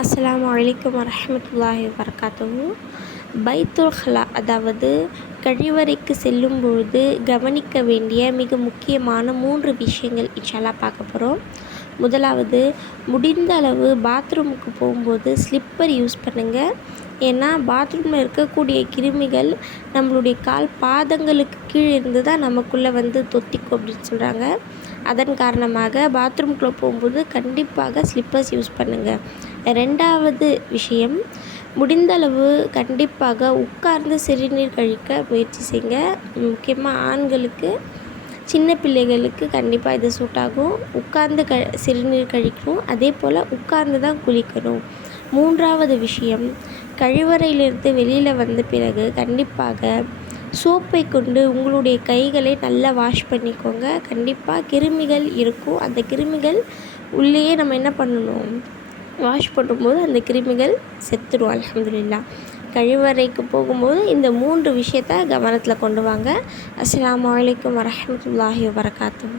அஸ்ஸலாமு அலைக்கும் வரஹ்மத்துல்லாஹி வபரகாத்துஹு. பைத்துல் ஹலா, அதாவது கழிவறைக்கு செல்லும் பொழுது கவனிக்க வேண்டிய மிக முக்கியமான 3 விஷயங்கள் இன்ஷால்லா பார்க்க போகிறோம். முதலாவது, முடிந்த அளவு பாத்ரூமுக்கு போகும்போது ஸ்லிப்பர் யூஸ் பண்ணுங்கள். ஏன்னா பாத்ரூமில் இருக்கக்கூடிய கிருமிகள் நம்மளுடைய கால் பாதங்களுக்கு கீழே இருந்து தான் நமக்குள்ளே தொத்திக்கும் அப்படின்னு சொல்கிறாங்க. அதன் காரணமாக பாத்ரூம்குள்ளே போகும்போது கண்டிப்பாக ஸ்லிப்பர்ஸ் யூஸ் பண்ணுங்கள். ரெண்டாவது விஷயம், முடிந்தளவு கண்டிப்பாக உட்கார்ந்து சிறுநீர் கழிக்க முயற்சி செய்யுங்க. முக்கியமாக ஆண்களுக்கு, சின்ன பிள்ளைகளுக்கு கண்டிப்பாக இது சூட் ஆகும். உட்கார்ந்து சிறுநீர் கழிக்கணும். அதே போல் உட்கார்ந்து தான் குளிக்கணும். மூன்றாவது விஷயம், கழிவறையிலிருந்து வெளியில் வந்த பிறகு கண்டிப்பாக சோப்பை கொண்டு உங்களுடைய கைகளை நல்லா வாஷ் பண்ணிக்கோங்க. கண்டிப்பாக கிருமிகள் இருக்கும். அந்த கிருமிகள் உள்ளேயே நம்ம என்ன பண்ணணும், வாஷ் பண்ணும்போது அந்த கிருமிகள் செத்துடும். அல்ஹம்துலில்லாஹ். கழிவறைக்கு போகும்போது இந்த 3 விஷயத்தை கவனத்தில் கொண்டு வாங்க. அஸ்ஸலாமு அலைக்கும் வரஹ்மத்துல்லாஹி வபரகாத்துஹு.